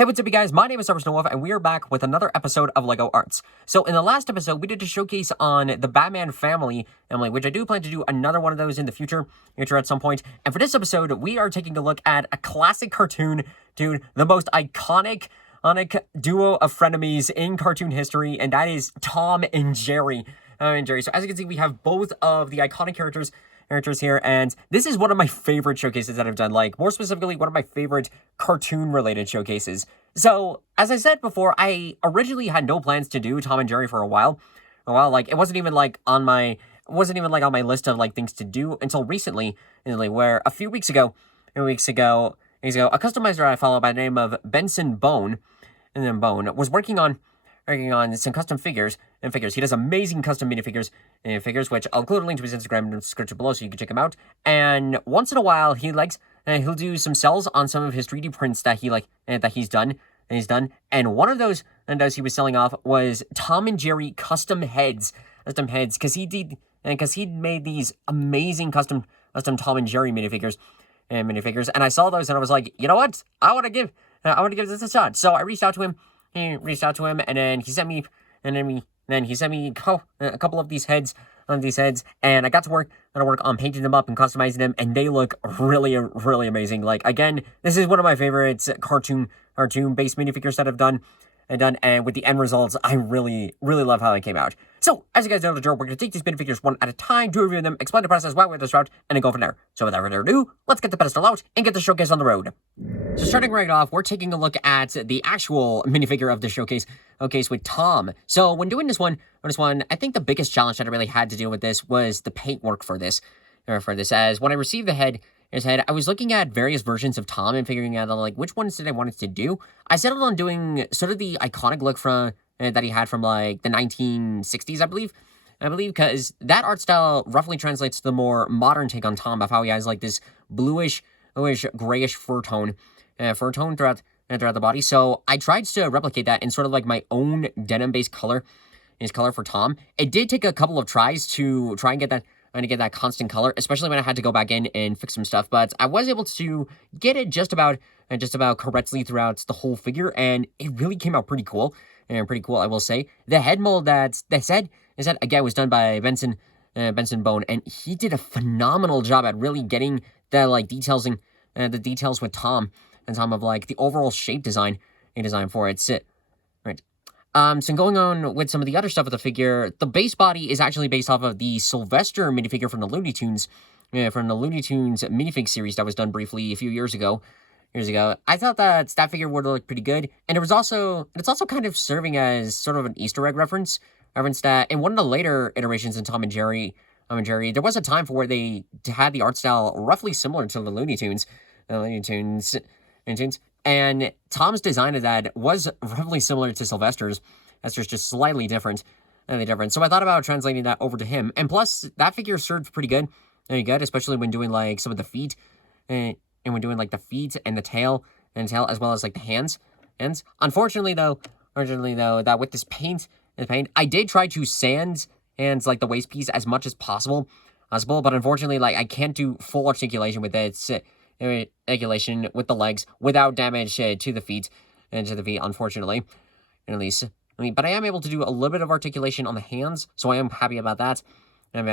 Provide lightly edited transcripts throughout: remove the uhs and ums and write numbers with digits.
Hey, what's up, you guys? My name is Wolf, and we are back with another episode of LEGO Arts. So, in the last episode, we did a showcase on the Batman family, Emily, which I do plan to do another one of those in the future at some point. And for this episode, we are taking a look at a classic cartoon, dude, the most iconic duo of frenemies in cartoon history, and that is Tom and Jerry. So, as you can see, we have both of the iconic characters here, and this is one of my favorite showcases that I've done, like, more specifically, one of my favorite cartoon-related showcases. So, as I said before, I originally had no plans to do Tom and Jerry for a while. Like, it wasn't even, like, on my list of, like, things to do until recently, where a few weeks ago, a customizer I follow by the name of Benson Bone, was working on some custom figures. He does amazing custom minifigures, which I'll include a link to his Instagram in the description below so you can check him out. And once in a while, he'll do some cells on some of his 3D prints that he's done. And one of those he was selling off was Tom and Jerry custom heads, because he made these amazing custom Tom and Jerry minifigures. And I saw those and I was like, you know what? I want to give this a shot. So I reached out to him. And then he sent me a couple of these heads, and I got to work on painting them up and customizing them, and they look really, really amazing. Like, again, this is one of my favorites cartoon-based minifigures that I've done, and with the end results, I really, really love how they came out. So, as you guys know the drill, we're going to take these minifigures one at a time to review them, explain the process, why we're this route, and then go from there. So, without further ado, let's get the pedestal out and get the showcase on the road. So, starting right off, we're taking a look at the actual minifigure of the showcase with Tom. So, when doing this one, I think the biggest challenge that I really had to deal with this was the paint work for this. As when I received his head, I was looking at various versions of Tom and figuring out, like, which ones did I want it to do. I settled on doing sort of the iconic look from that he had from, like, the 1960s, I believe, because that art style roughly translates to the more modern take on Tom of how he has, like, this bluish, grayish fur tone throughout the body. So I tried to replicate that in sort of like my own denim-based color for Tom. It did take a couple of tries to try and get that constant color, especially when I had to go back in and fix some stuff, but I was able to get it just about correctly throughout the whole figure, and it really came out pretty cool, I will say. The head mold that they said again was done by Benson Bone, and he did a phenomenal job at really getting the, like, the details with Tom of, like, the overall shape design for it. Right. So going on with some of the other stuff with the figure, the base body is actually based off of the Sylvester minifigure from the Looney Tunes minifig series that was done briefly a few years ago. I thought that figure would look pretty good, and it's also kind of serving as sort of an Easter egg reference that in one of the later iterations in Tom and Jerry, there was a time for where they had the art style roughly similar to the Looney Tunes, and Tom's design of that was roughly similar to Sylvester's. That's just slightly different. So I thought about translating that over to him, and plus that figure served pretty good, especially when doing, like, some of the feet, and when doing, like, the feet and the tail, as well as, like, the hands. And unfortunately though, that with this paint, I did try to sand hands, like, the waist piece as much as possible, but unfortunately, like, I can't do full articulation with it. Articulation with the legs without damage to the feet, unfortunately, at least. But I am able to do a little bit of articulation on the hands, so I am happy about that. And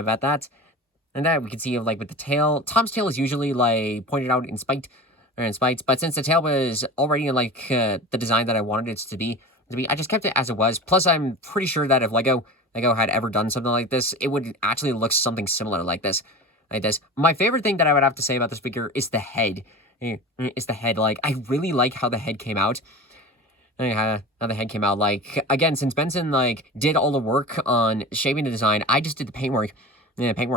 that we can see, like, with the tail. Tom's tail is usually, like, pointed out in spikes, but since the tail was already in, like, the design that I wanted it to be, I just kept it as it was. Plus, I'm pretty sure that if Lego had ever done something like this, it would actually look something similar like this. My favorite thing that I would have to say about this figure is the head. Like, I really like how the head came out. Like, again, since Benson, like, did all the work on shaping the design, I just did the paintwork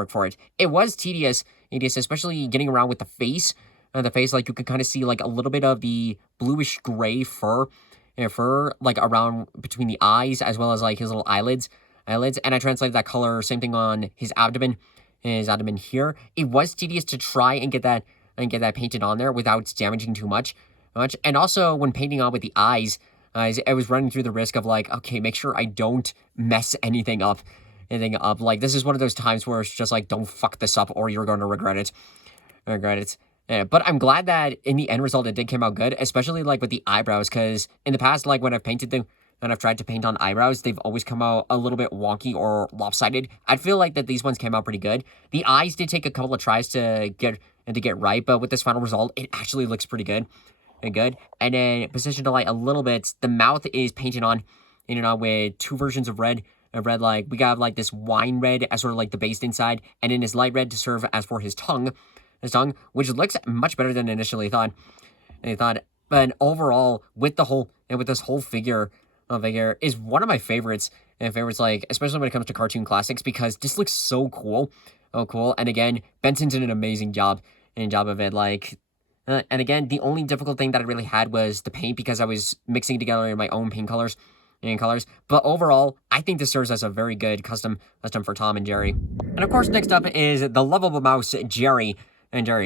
for it. It was tedious, especially getting around with the face. Like, you could kind of see, like, a little bit of the bluish gray fur, like, around between the eyes, as well as, like, his little eyelids. And I translated that color, same thing on his abdomen. Here. It was tedious to try and get that painted on there without damaging too much. And also, when painting on with the eyes, I was running through the risk of, like, okay, make sure I don't mess anything up. Like, this is one of those times where it's just like, don't fuck this up or you're going to regret it. But I'm glad that in the end result it did came out good, especially like with the eyebrows, because in the past, like when I've painted them, and I've tried to paint on eyebrows, they've always come out a little bit wonky or lopsided. I feel like that these ones came out pretty good. The eyes did take a couple of tries to get right, but with this final result, it actually looks pretty good. Very good. And then position to light a little bit. The mouth is painted on, with two versions of red. Like we got like this wine red as sort of like the base inside, and then his light red to serve as for his tongue. Which looks much better than initially thought. But overall, with this whole figure, is one of my favorites. And favorites, like especially when it comes to cartoon classics, because this looks so cool, And again, Benson did an amazing job of it. And again, the only difficult thing that I really had was the paint, because I was mixing together my own paint colors. But overall, I think this serves as a very good custom for Tom and Jerry. And of course, next up is the lovable mouse, Jerry.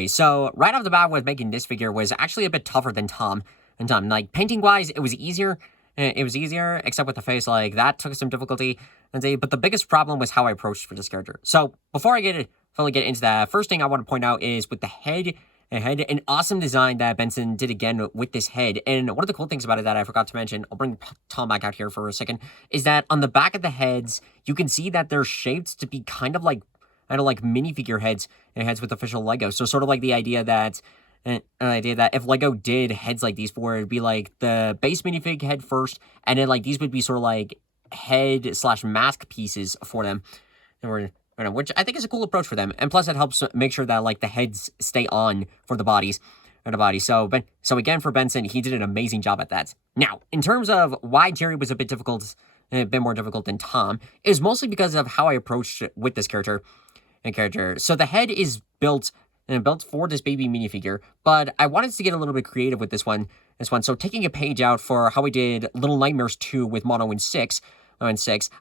So right off the bat with making this figure was actually a bit tougher than Tom. Like painting wise, it was easier. Except with the face, like that took some difficulty. But the biggest problem was how I approached for this character. So before I fully get into that, first thing I want to point out is with the head. An awesome design that Benson did again with this head. And one of the cool things about it that I forgot to mention, I'll bring Tom back out here for a second, is that on the back of the heads, you can see that they're shaped to be kind of like minifigure heads and heads with official Lego. So sort of like the idea that if Lego did heads like these for, it'd be like the base minifig head first, and then like these would be sort of like head/mask pieces for them. Which I think is a cool approach for them, and plus it helps make sure that like the heads stay on for the bodies. So again, for Benson, he did an amazing job at that. Now, in terms of why Jerry was a bit more difficult than Tom, is mostly because of how I approached it with this character. So the head is built for this baby minifigure, but I wanted to get a little bit creative with this one. So taking a page out for how we did Little Nightmares 2 with Mono in 6,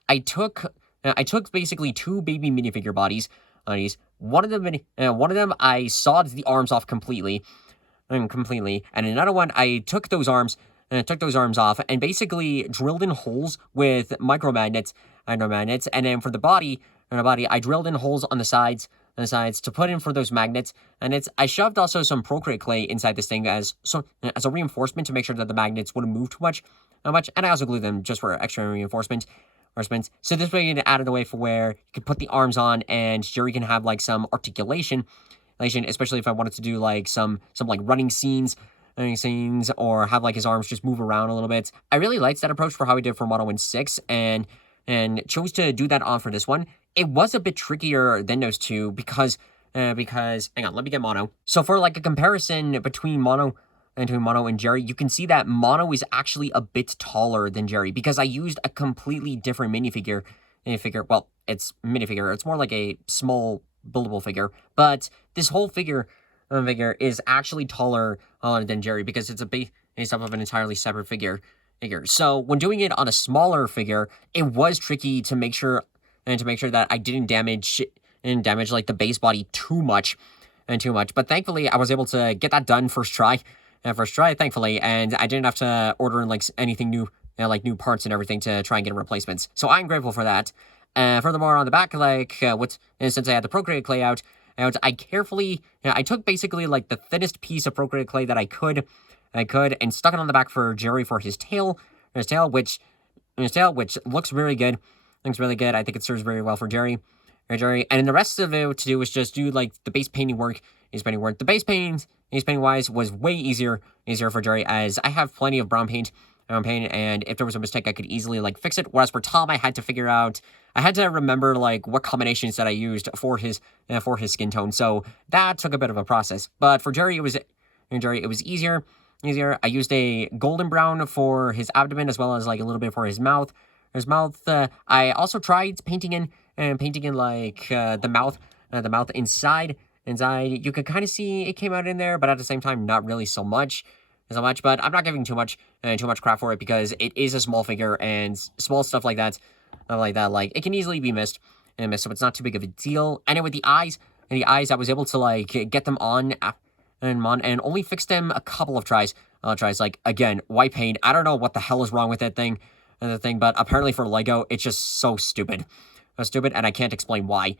I took basically two baby minifigure bodies. One of them I sawed the arms off completely, and another one I took those arms off and basically drilled in holes with micromagnets, and then for the body, I drilled in holes on the sides to put in for those magnets, and I shoved also some Procreate clay inside this thing as a reinforcement to make sure that the magnets wouldn't move too much, and I also glued them just for extra reinforcement. So this way you can add it away for where you can put the arms on and Jerry can have like some articulation, especially if I wanted to do like some like running scenes, or have like his arms just move around a little bit. I really liked that approach for how we did for Mono in 6 and chose to do that on for this one. It was a bit trickier than those two because hang on, let me get Mono. So for like a comparison between Mono and Jerry, you can see that Mono is actually a bit taller than Jerry because I used a completely different minifigure. Well, it's minifigure. It's more like a small buildable figure, but this whole figure is actually taller than Jerry because it's based off of an entirely separate figure. So when doing it on a smaller figure, it was tricky to make sure that I didn't damage like the base body too much. But thankfully, I was able to get that done first try, thankfully, and I didn't have to order in like anything new, like new parts and everything to try and get replacements. So I'm grateful for that. Furthermore, on the back, since I had the Procreate clay out, I carefully, I took basically like the thinnest piece of Procreate clay that I could, and stuck it on the back for Jerry for his tail, which looks really good. I think it serves very well for Jerry. And then the rest of it to do was just do like the base painting work. The base painting wise was way easier for Jerry as I have plenty of brown paint, and if there was a mistake, I could easily like fix it. Whereas for Tom, I had to remember like what combinations that I used for his skin tone. So that took a bit of a process. But for Jerry, it was easier. I used a golden brown for his abdomen as well as like a little bit for his mouth. I also tried painting in like the mouth inside. You could kind of see it came out in there, but at the same time, not really so much. But I'm not giving too much crap for it because it is a small figure and small stuff like that, like it can easily be missed, so it's not too big of a deal. And then with the eyes, I was able to like get them on and only fix them a couple of tries. Like again, white paint. I don't know what the hell is wrong with that thing, but apparently for Lego, it's just so stupid, and I can't explain why.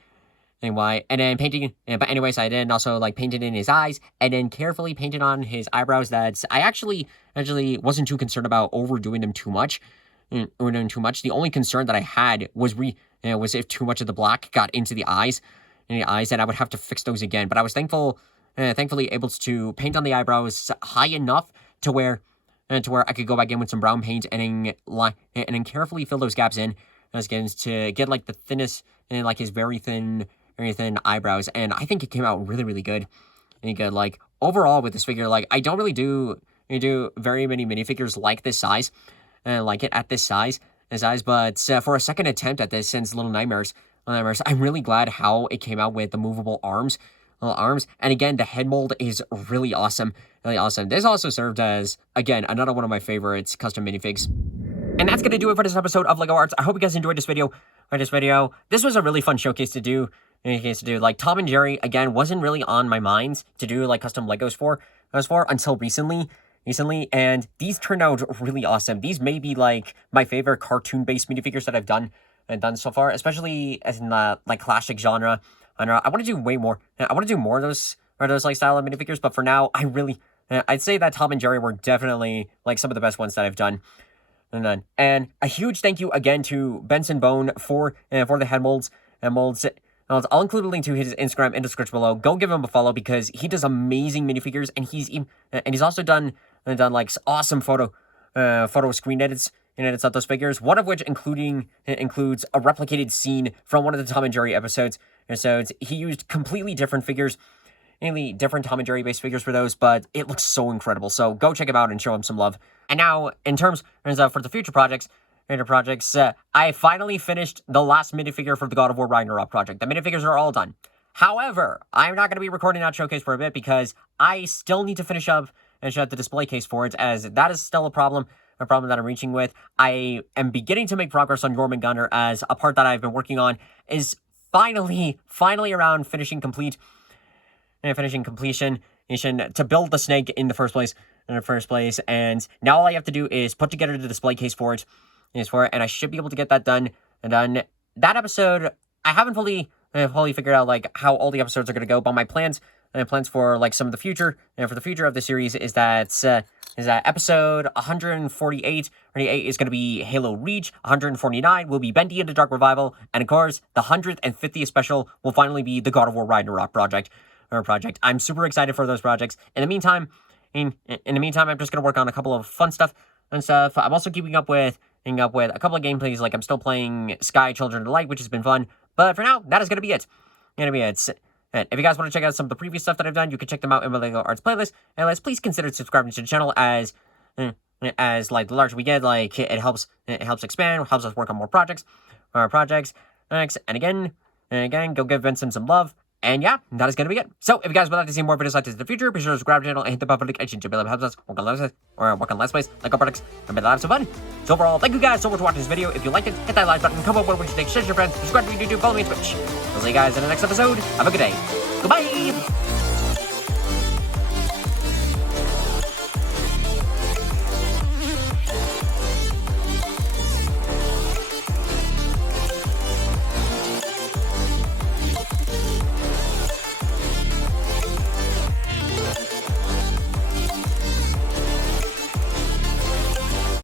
Anyway, and then painting, but anyways, I then also like painted in his eyes, and then carefully painted on his eyebrows. That I actually wasn't too concerned about overdoing them too much. The only concern that I had was was if too much of the black got into the eyes, and I would have to fix those again. But I was thankfully able to paint on the eyebrows high enough to where I could go back in with some brown paint and then carefully fill those gaps in to get like the thinnest and like his very thin eyebrows. And I think it came out really good. And good, like overall with this figure, like I don't really do very many minifigures like this size, like it at this size, but for a second attempt at this since Little Nightmares, I'm really glad how it came out with the movable arms. And again, the head mold is really awesome. This also served as, again, another one of my favorites custom minifigs. And that's going to do it for this episode of LEGO Arts. I hope you guys enjoyed this video. This was a really fun showcase to do. Like Tom and Jerry, again, wasn't really on my mind to do like custom Legos for until recently, and these turned out really awesome. These may be like my favorite cartoon-based minifigures that I've done so far, especially as in the like classic genre. I want to do way more. I want to do more of those like style of minifigures, but for now, I'd say that Tom and Jerry were definitely like some of the best ones that I've done. And a huge thank you again to Benson Bone for the head molds. I'll include a link to his Instagram in the description below. Go give him a follow because he does amazing minifigures, and he's also done like awesome photo screen edits of those figures. One of which includes a replicated scene from one of the Tom and Jerry episodes. He used completely different figures, mainly different Tom and Jerry based figures for those, but it looks so incredible. So go check him out and show him some love. And now, in terms of for the future projects, I finally finished the last minifigure for the God of War Ragnarok project. The minifigures are all done. However, I'm not going to be recording that showcase for a bit because I still need to finish up the display case for it, as that is still a problem that I'm reaching with. I am beginning to make progress on Jormungandr, as a part that I've been working on is finally around finishing completion to build the snake in the first place. And now all I have to do is put together the display case for it, and I should be able to get that done. And then that episode, I haven't fully figured out like how all the episodes are going to go, but my plans for like some of the future for the future of the series is that episode 148 is going to be Halo Reach, 149 will be Bendy and the Dark Revival, and of course the 150th special will finally be the God of War Ragnarok project. I'm super excited for those projects. In the meantime, I'm just going to work on a couple of fun stuff. I'm also keeping up with a couple of gameplays. Like I'm still playing Sky Children of the Light, which has been fun. But for now, that is going to be it. And if you guys want to check out some of the previous stuff that I've done, you can check them out in my LEGO Arts playlist. And please consider subscribing to the channel, as like the larger we get, like it helps expand, helps us work on more projects. And again, go give Vincent some love. And yeah, that is going to be it. So, if you guys would like to see more videos like this in the future, be sure to subscribe to the channel and hit the bell notification to be able to help us work on Let's Plays, LEGO products, and make lives so fun. So overall, thank you guys so much for watching this video. If you liked it, hit that like button, comment what you think, share to your friends, subscribe to YouTube, follow me on Twitch. We'll see you guys in the next episode. Have a good day. Goodbye!